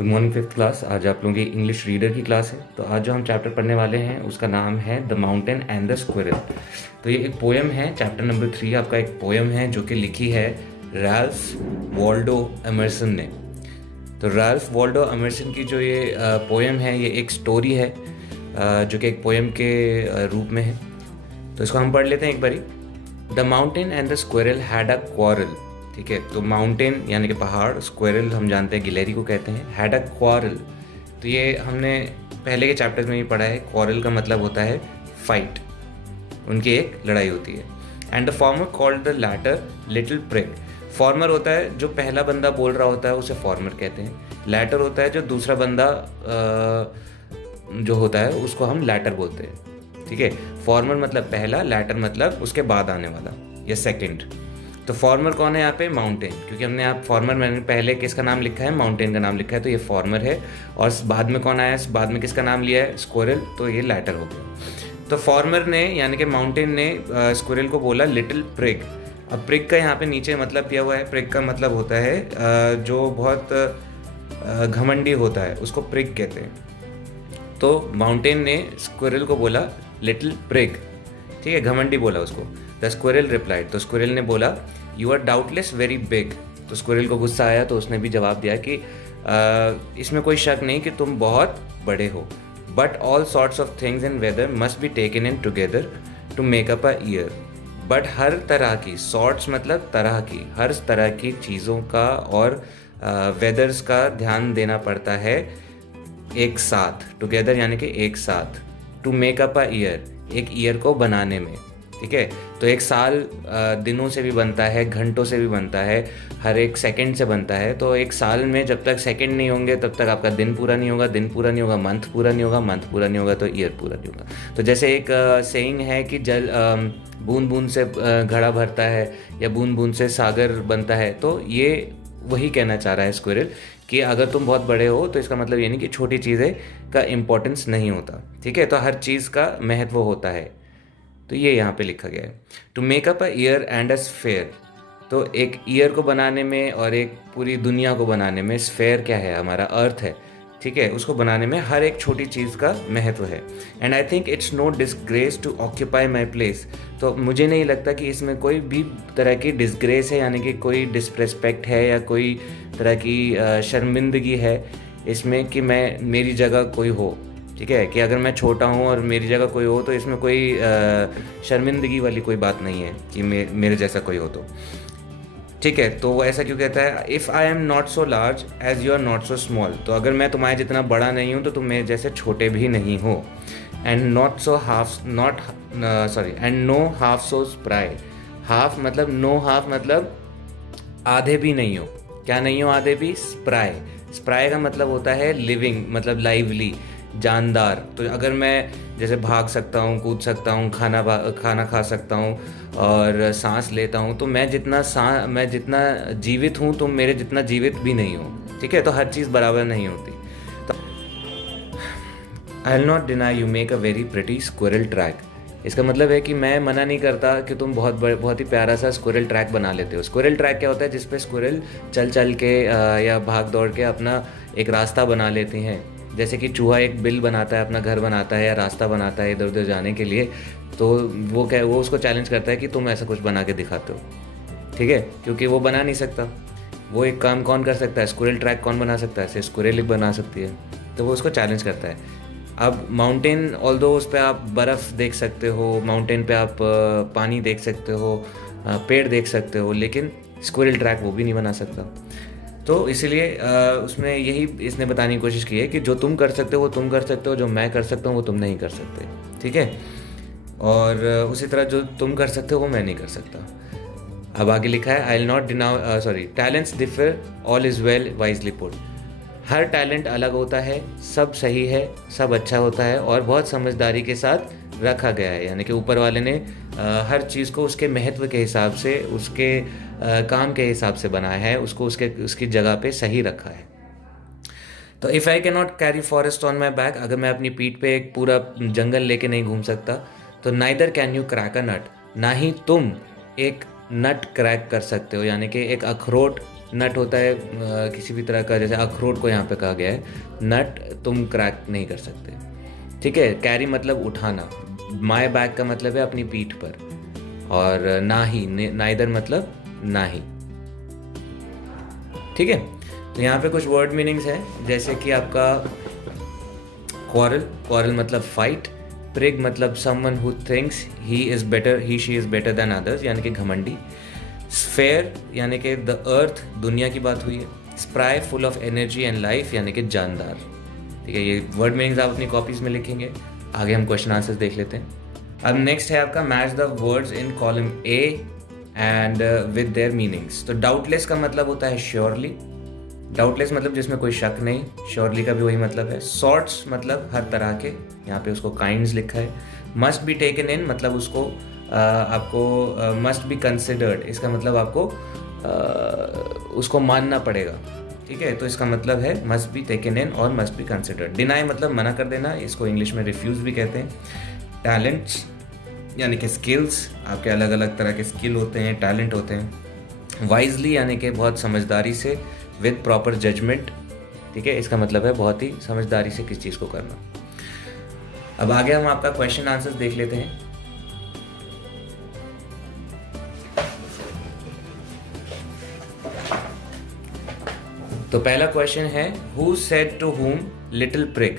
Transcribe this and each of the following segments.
Good morning fifth class. आज आप लोगों की इंग्लिश रीडर की क्लास है। तो आज जो हम चैप्टर पढ़ने वाले हैं उसका नाम है the mountain and the squirrel. तो ये एक पोएम है, चैप्टर नंबर 3 आपका एक पोएम है जो कि लिखी है रैल्फ वॉल्डो एमर्सन ने। तो रैल्फ वॉल्डो एमर्सन की जो ये पोएम है, ये एक स्टोरी है जो कि एक पोएम के रूप में है। तो इसको हम पढ़ लेते हैं एक बारी। The mountain and the squirrel had a quarrel. ठीक है, तो माउंटेन यानी कि पहाड़, स्क्विरल हम जानते हैं गिलहरी को कहते हैं, हैड अ क्वारल। तो ये हमने पहले के चैप्टर में भी पढ़ा है। क्वारल का मतलब होता है फाइट, उनकी एक लड़ाई होती है। And the former called the latter little prig. Farmer होता है जो पहला बंदा बोल रहा होता है, उसे फॉर्मर कहते हैं। लैटर होता है जो दूसरा बंदा जो होता है उसको हम लैटर बोलते हैं। ठीक है, फॉर्मर मतलब पहला, लैटर मतलब उसके बाद आने वाला या सेकंड। तो फॉर्मर कौन है यहाँ पे? माउंटेन, क्योंकि हमने आप फॉर्मर, मैंने पहले किसका नाम लिखा है? माउंटेन का नाम लिखा है, तो ये फॉर्मर है। और बाद में कौन आया? बाद में किसका नाम लिया है? स्क्विरल, तो ये लैटर हो गया। तो फॉर्मर ने यानी कि माउंटेन ने स्क्विरल को बोला लिटिल प्रिग। अब प्रिग का यहाँ पे नीचे मतलब दिया हुआ है। प्रिग का मतलब होता है जो बहुत घमंडी होता है, उसको प्रिग कहते हैं। तो माउंटेन ने स्क्विरल को बोला लिटिल प्रिग, ठीक है, घमंडी बोला उसको। द स्क्विरल रिप्लाइड, तो स्क्विरल ने बोला you are doubtless very big. तो स्क्विरल को गुस्सा आया, तो उसने भी जवाब दिया कि इसमें कोई शक नहीं कि तुम बहुत बड़े हो। But all sorts of things in weather must be taken in together to make up a year. But हर तरह की, सॉर्ट्स मतलब तरह की, हर तरह की चीज़ों का और वेदर्स का ध्यान देना पड़ता है एक साथ। टुगेदर यानी कि एक साथ। To make up a year, एक ईयर को बनाने में। ठीक है, तो एक साल दिनों से भी बनता है, घंटों से भी बनता है, हर एक सेकंड से बनता है। तो एक साल में जब तक सेकंड नहीं होंगे तब तक आपका दिन पूरा नहीं होगा, दिन पूरा नहीं होगा, मंथ पूरा नहीं होगा, मंथ पूरा नहीं होगा, तो ईयर पूरा नहीं होगा। तो जैसे एक सेइंग है कि जल बूंद बूंद से घड़ा भरता है या बूंद बूंद से सागर बनता है। तो ये वही कहना चाह रहा है स्क्विरल कि अगर तुम बहुत बड़े हो तो इसका मतलब ये नहीं कि छोटी चीज़ें का इम्पोर्टेंस नहीं होता। ठीक है, तो हर चीज़ का महत्व होता है। तो ये यहाँ पे लिखा गया है। To make up a year and a sphere, तो एक ईयर को बनाने में और एक पूरी दुनिया को बनाने में, स्फेयर क्या है? हमारा अर्थ है। ठीक है, उसको बनाने में हर एक छोटी चीज़ का महत्व है। And I think it's no disgrace to occupy my place. तो मुझे नहीं लगता कि इसमें कोई भी तरह की डिसग्रेस है, यानी कि कोई डिसरेस्पेक्ट है या कोई तरह की शर्मिंदगी है इसमें कि मैं, मेरी जगह कोई हो। ठीक है, कि अगर मैं छोटा हूँ और मेरी जगह कोई हो, तो इसमें कोई शर्मिंदगी वाली कोई बात नहीं है कि मेरे जैसा कोई हो। तो ठीक है, तो वो ऐसा क्यों कहता है? If I am not so large as you are not so small, तो अगर मैं तुम्हारे जितना बड़ा नहीं हूँ तो तुम मेरे जैसे छोटे भी नहीं हो। And not so half, not sorry, and no half so spry. Half मतलब, नो हाफ मतलब आधे भी नहीं हो। क्या नहीं हो? आधे भी। स्प्राई, स्प्राई का मतलब होता है लिविंग, मतलब लाइवली, जानदार। तो अगर मैं जैसे भाग सकता हूँ, कूद सकता हूँ, खाना खा सकता हूँ और सांस लेता हूँ, तो मैं जितना जीवित हूँ तुम मेरे जितना जीवित भी नहीं हो। ठीक है, तो हर चीज़ बराबर नहीं होती। तो आई will not deny you make a very pretty squirrel track. इसका मतलब है कि मैं मना नहीं करता कि तुम बहुत ही प्यारा सा स्क्विरल ट्रैक बना लेते हो। स्क्विरल ट्रैक क्या होता है? जिसपे स्क्विरल चल चल के या भाग दौड़ के अपना एक रास्ता बना लेती हैं। जैसे कि चूहा एक बिल बनाता है, अपना घर बनाता है या रास्ता बनाता है इधर उधर जाने के लिए, तो वो उसको चैलेंज करता है कि तुम ऐसा कुछ बना के दिखाते हो। ठीक है, क्योंकि वो बना नहीं सकता। वो एक काम कौन कर सकता है? स्क्विरल ट्रैक कौन बना सकता है? सिर्फ स्क्विरल ही बना सकती है। तो वो उसको चैलेंज करता है। अब माउंटेन, ऑल्दो उस पर आप बर्फ़ देख सकते हो, माउंटेन पे आप पानी देख सकते हो, पेड़ देख सकते हो, लेकिन स्क्विरल ट्रैक वो भी नहीं बना सकता। तो इसलिए उसमें यही इसने बताने की कोशिश की है कि जो तुम कर सकते हो वो तुम कर सकते हो, जो मैं कर सकता हूँ वो तुम नहीं कर सकते। ठीक है, और उसी तरह जो तुम कर सकते हो वो मैं नहीं कर सकता। अब आगे लिखा है I will not deny sorry talents differ all is well wisely put. हर टैलेंट अलग होता है, सब सही है, सब अच्छा होता है और बहुत समझदारी के साथ रखा गया है। यानी कि ऊपर वाले ने हर चीज़ को उसके महत्व के हिसाब से, उसके काम के हिसाब से बनाया है, उसको उसकी जगह पे सही रखा है। तो if I can not carry forest on my back, अगर मैं अपनी पीठ पे एक पूरा जंगल लेके नहीं घूम सकता, तो neither can you crack a nut, ना ही तुम एक नट क्रैक कर सकते हो, यानी कि एक अखरोट नट होता है किसी भी तरह का, जैसे अखरोट को यहाँ पे कहा गया है, नट तुम क्रैक नहीं कर सकते, ठीक है। कैरी मतलब उठाना, माय बैक का मतलब है अपनी पीठ पर, और ना ही, नाइदर मतलब ना ही, ठीक है। तो यहाँ पे कुछ वर्ड मीनिंग्स हैं, जैसे कि आपका क्वारल, क्वारल मतलब फाइट, प्रिग मतलब someone who thinks he is better, he she is better than others, यानी कि घमंडी। स्फेयर यानी कि द अर्थ, दुनिया की बात हुई है। Spry full of energy and life, यानी कि जानदार, ठीक है। ये वर्ड मीनिंग्स आप अपनी कॉपीज में लिखेंगे। आगे हम क्वेश्चन आंसर्स देख लेते हैं। अब नेक्स्ट है आपका match the words in column A and with their meanings. तो डाउटलेस का मतलब होता है श्योरली, डाउटलेस मतलब जिसमें कोई शक नहीं, श्योरली का भी वही मतलब है। सॉर्ट्स मतलब हर तरह के, यहाँ पे उसको काइंड्स लिखा है। मस्ट बी टेकन इन मतलब उसको आपको मस्ट बी कंसिडर्ड, इसका मतलब आपको उसको मानना पड़ेगा, ठीक है। तो इसका मतलब है मस्ट बी टेकन इन और मस्ट बी कंसिडर्ड। डिनाई मतलब मना कर देना, इसको इंग्लिश में रिफ्यूज भी कहते हैं। टैलेंट्स यानी कि स्किल्स, आपके अलग अलग तरह के स्किल होते हैं, टैलेंट होते हैं। वाइजली यानी कि बहुत समझदारी से, विद प्रॉपर जजमेंट, ठीक है, इसका मतलब है बहुत ही समझदारी से किस चीज़ को करना। अब आगे हम आपका क्वेश्चन आंसर्स देख लेते हैं। तो पहला क्वेश्चन है who said to whom little prig.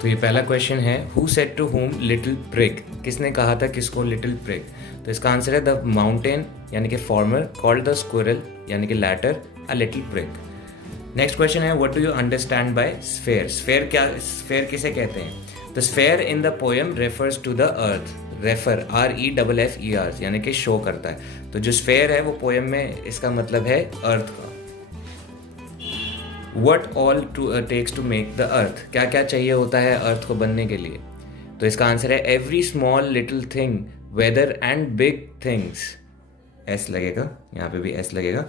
तो ये पहला क्वेश्चन है who said to whom little prig, किसने कहा था किसको लिटिल प्रिग। तो इसका आंसर है द माउंटेन यानी कि फॉर्मर कॉल्ड द स्क्विरल यानी कि latter a little prig. Next question है what do you understand by sphere. Sphere क्या, स्फेयर किसे कहते हैं। The sphere in the poem refers to the earth, refer REFFER यानी कि शो करता है। तो जो स्फेयर है वो पोएम में इसका मतलब है अर्थ का। What all takes to make the earth, क्या क्या चाहिए होता है अर्थ को बनने के लिए। तो इसका आंसर है every small little thing whether and big things, S लगेगा, यहाँ पे भी S लगेगा,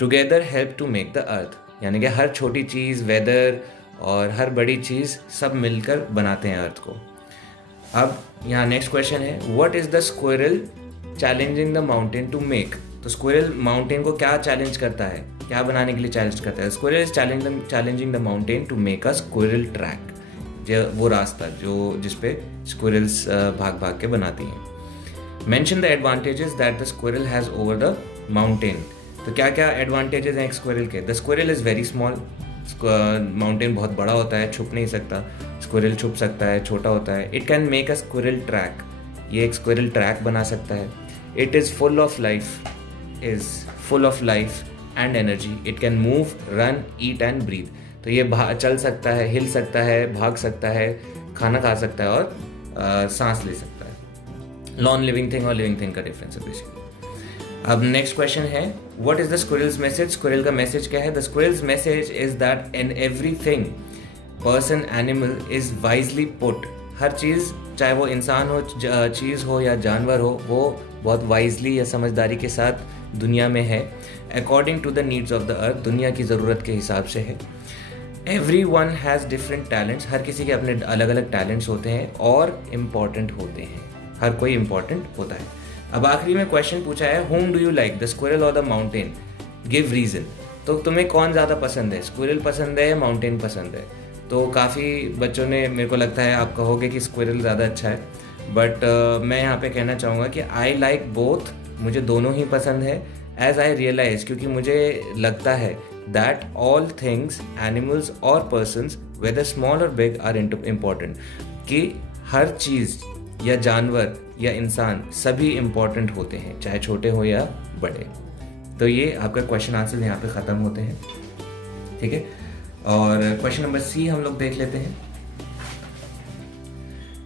together help to make the earth, यानी कि हर छोटी चीज़, वेदर और हर बड़ी चीज़ सब मिलकर बनाते हैं अर्थ को। अब यहाँ नेक्स्ट क्वेश्चन है what is the squirrel challenging the mountain to make. तो स्क्विरल माउंटेन को क्या चैलेंज करता है, क्या बनाने के लिए चैलेंज करता है। Squirrel is challenging the mountain to make a squirrel track, जो वो रास्ता जो जिसपे स्क्विरल्स भाग भाग के बनाती हैं। Mention the advantages that the squirrel has over the mountain. तो क्या क्या एडवांटेजेस हैं एक स्क्विरल के। The squirrel is very small, mountain बहुत बड़ा होता है, छुप नहीं सकता, स्क्विरल छुप सकता है, छोटा होता है। It can make a squirrel track, ये एक स्क्विरल ट्रैक बना सकता है। It is full of life, is full of life and energy. It can move, run, eat and breathe. तो ये चल सकता है, हिल सकता है, भाग सकता है, खाना खा सकता है और सांस ले सकता है। नॉन लिविंग थिंग और लिविंग थिंग का डिफरेंस है बेसिकली। अब नेक्स्ट क्वेश्चन है what is the squirrel's message. Squirrel का मैसेज क्या है। The squirrel's message is that in everything person animal is wisely put. हर चीज़, चाहे वो इंसान हो, चीज़ हो या जानवर हो, वो बहुत वाइजली या समझदारी के साथ दुनिया में है। According to the needs of the earth, दुनिया की ज़रूरत के हिसाब से है। Every one has different talents, हर किसी के अपने अलग अलग टैलेंट्स होते हैं और इम्पॉर्टेंट होते हैं, हर कोई इम्पॉर्टेंट होता है। अब आखिरी में क्वेश्चन पूछा है home do you like, the squirrel और द माउंटेन, गिव रीज़न। तो तुम्हें कौन ज़्यादा पसंद है, स्क्विरल पसंद है या माउंटेन पसंद है। तो काफ़ी बच्चों ने, मेरे को लगता है आप कहोगे कि स्क्विरल ज़्यादा अच्छा है, बट मैं यहाँ पे कहना चाहूँगा कि आई लाइक बोथ, मुझे दोनों ही पसंद है। एज आई रियलाइज, क्योंकि मुझे लगता है दैट ऑल थिंग्स, एनिमल्स और पर्सन्स वेदर स्मॉल और बिग आर इम्पॉर्टेंट, कि हर चीज़ या जानवर या इंसान सभी इम्पॉर्टेंट होते हैं, चाहे छोटे हो या बड़े। तो ये आपका क्वेश्चन आंसर यहाँ पे ख़त्म होते हैं, ठीक है। और क्वेश्चन नंबर सी हम लोग देख लेते हैं।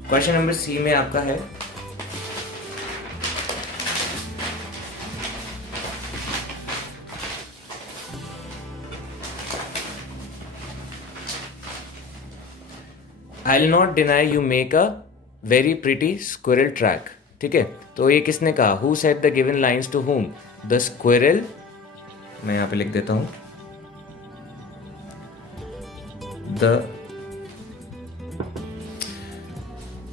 क्वेश्चन नंबर सी में आपका है I will not deny you make a very pretty squirrel track, ठीक है। तो ये किसने कहा, who said the given lines to whom, the squirrel. मैं यहाँ पे लिख देता हूं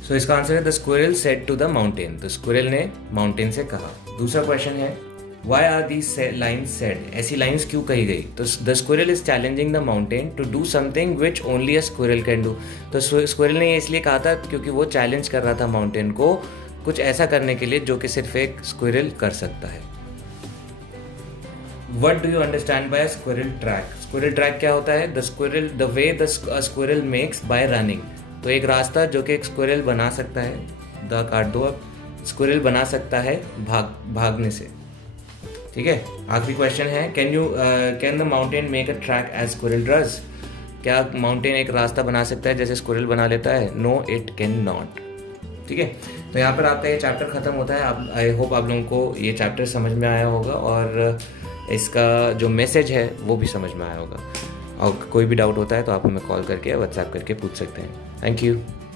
सो इसका आंसर है the squirrel said to the mountain, the squirrel ने माउंटेन से कहा। दूसरा क्वेश्चन है why are these lines said, ऐसी लाइन्स क्यों कही गई? तो the squirrel is challenging the mountain to do something which only a squirrel can do. तो स्क्विरल ने इसलिए कहा था क्योंकि वो चैलेंज कर रहा था माउंटेन को कुछ ऐसा करने के लिए जो कि सिर्फ एक स्क्विरल कर सकता है। What do you understand bye squirrel track? Squirrel track क्या होता है? The way the squirrel makes bye running. तो एक रास्ता जो कि एक स्क्विरल बना सकता है, द काट दो अब, स्क्विरल बना सकता है भागने से। ठीक है, आखिरी क्वेश्चन है, can the mountain make a track as squirrel does? क्या माउंटेन एक रास्ता बना सकता है जैसे स्क्विरल बना लेता है? No it can not. ठीक है, तो यहाँ पर आपका ये चैप्टर ख़त्म होता है। आप आई होप आप लोगों को ये चैप्टर समझ में आया होगा और इसका जो मैसेज है वो भी समझ में आया होगा। और कोई भी डाउट होता है तो आप हमें कॉल करके या व्हाट्सएप करके पूछ सकते हैं। Thank you.